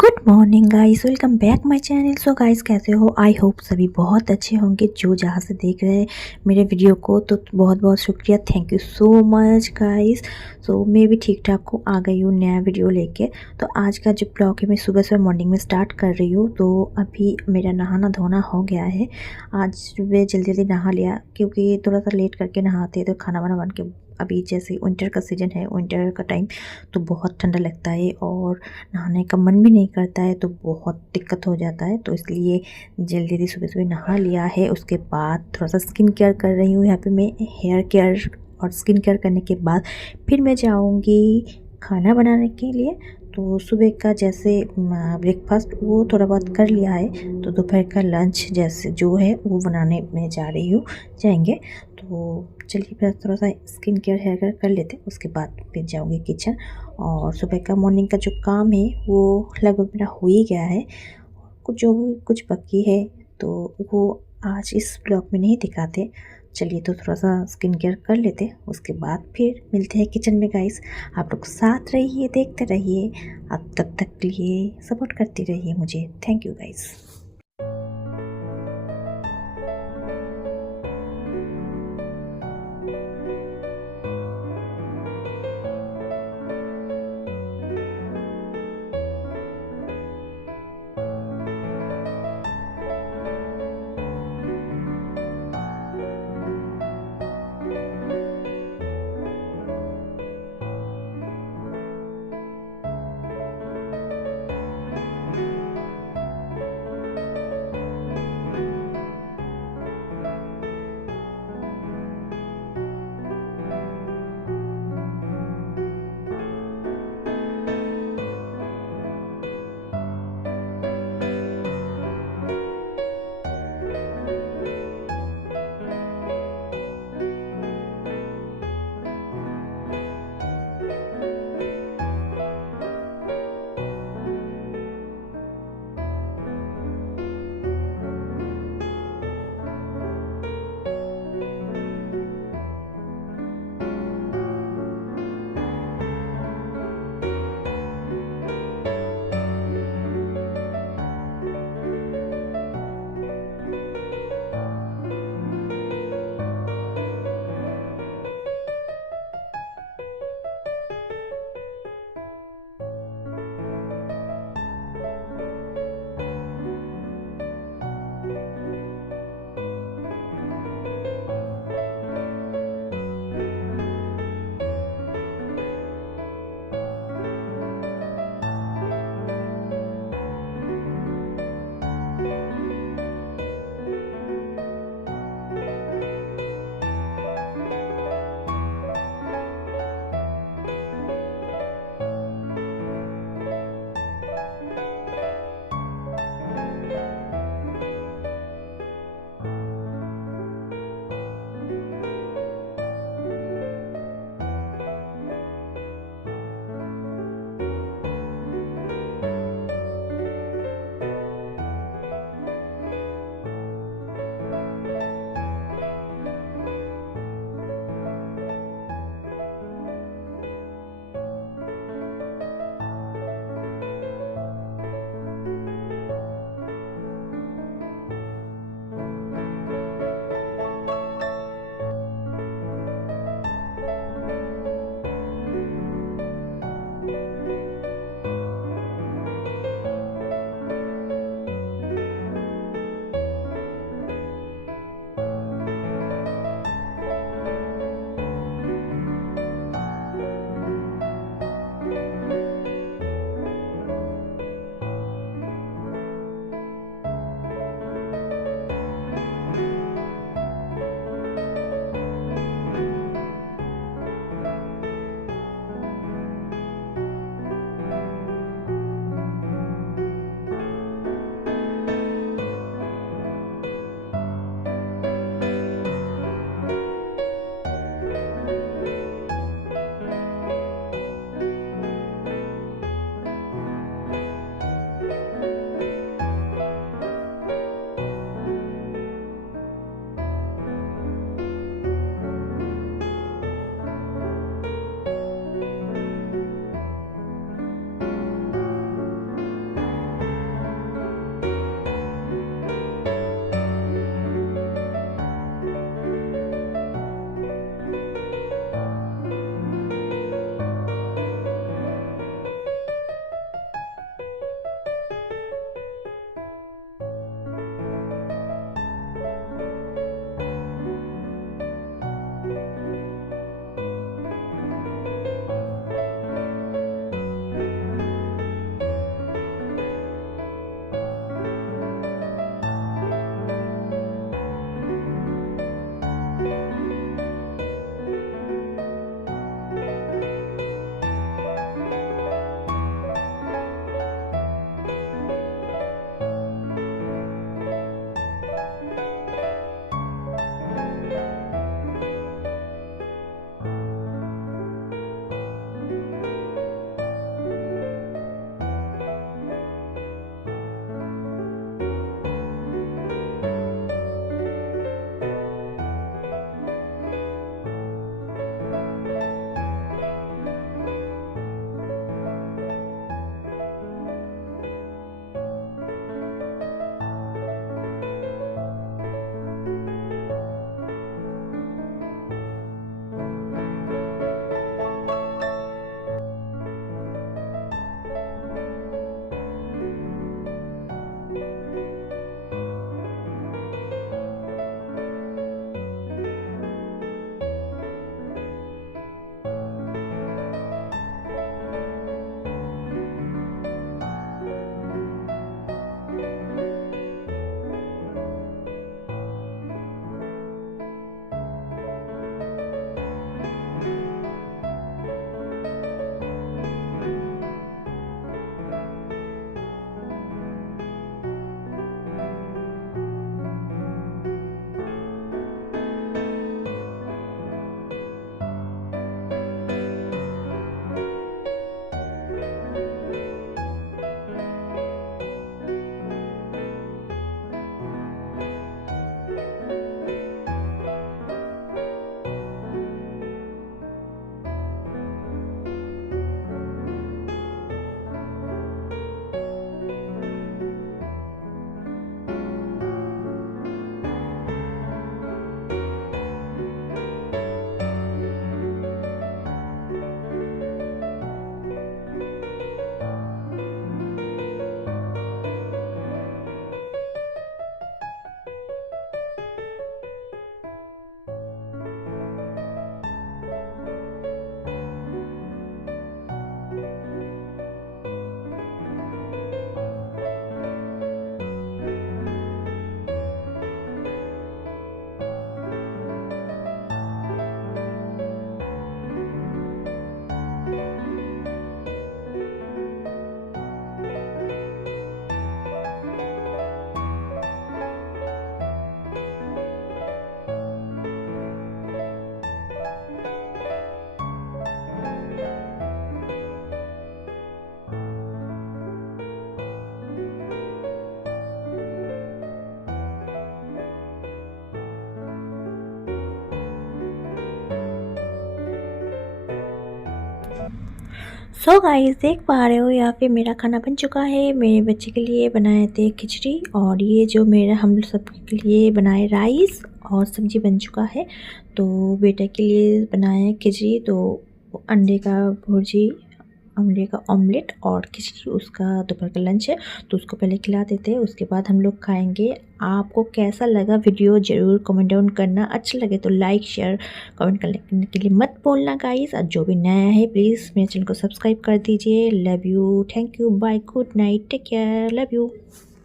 Good morning guys, welcome back my channel. So guys, कैसे हो? I hope सभी बहुत अच्छे होंगे जो जहाँ से देख रहे हैं मेरे वीडियो को। तो बहुत बहुत शुक्रिया, thank you so much guys. So मैं भी ठीक ठाक हूँ, आ गई हूँ नया वीडियो लेके। तो आज का जो ब्लॉग है मैं सुबह सुबह मॉर्निंग में स्टार्ट कर रही हूँ। तो अभी मेरा नहाना धोना हो गया है। आज सुबह जल्दी जल्दी नहा लिया क्योंकि थोड़ा सा लेट करके नहाते तो खाना वाना बन के, अभी जैसे विंटर का सीज़न है, विंटर का टाइम तो बहुत ठंडा लगता है और नहाने का मन भी नहीं करता है, तो बहुत दिक्कत हो जाता है। तो इसलिए जल्दी जल्दी सुबह सुबह नहा लिया है। उसके बाद थोड़ा सा स्किन केयर कर रही हूँ। यहाँ पे मैं हेयर केयर और स्किन केयर करने के बाद फिर मैं जाऊँगी खाना बनाने के लिए। तो सुबह का जैसे ब्रेकफास्ट वो थोड़ा बहुत कर लिया है, तो दोपहर का लंच जैसे जो है वो बनाने में जा रही हूँ, जाएंगे। तो चलिए फिर थोड़ा सा स्किन केयर हेयर केयर कर लेते हैं, उसके बाद फिर जाऊँगी किचन। और सुबह का मॉर्निंग का जो काम है वो लगभग मेरा हो ही गया है। कुछ बाकी है तो वो आज इस ब्लॉग में नहीं दिखाते। चलिए तो थोड़ा सा स्किन केयर कर लेते हैं, उसके बाद फिर मिलते हैं किचन में गाइस। आप लोग साथ रहिए, देखते रहिए। आप तब तक के लिए सपोर्ट करती रहिए मुझे। Thank you guys. So guys देख पा रहे हो यहाँ पे मेरा खाना बन चुका है। मेरे बच्चे के लिए बनाए थे खिचड़ी और ये जो मेरा हम सब के लिए बनाए राइस और सब्जी बन चुका है। तो बेटे के लिए बनाए खिचड़ी, तो अंडे का भुर्जी, अंडे का ऑमलेट और खिचड़ी उसका दोपहर का लंच है। तो उसको पहले खिला देते हैं, उसके बाद हम लोग खाएंगे। आपको कैसा लगा वीडियो ज़रूर कमेंट डाउन करना। अच्छा लगे तो लाइक शेयर कमेंट करने के लिए मत बोलना गाइस। और जो भी नया है प्लीज़ मेरे चैनल को सब्सक्राइब कर दीजिए। Love you, thank you, bye, good night, take care, love you.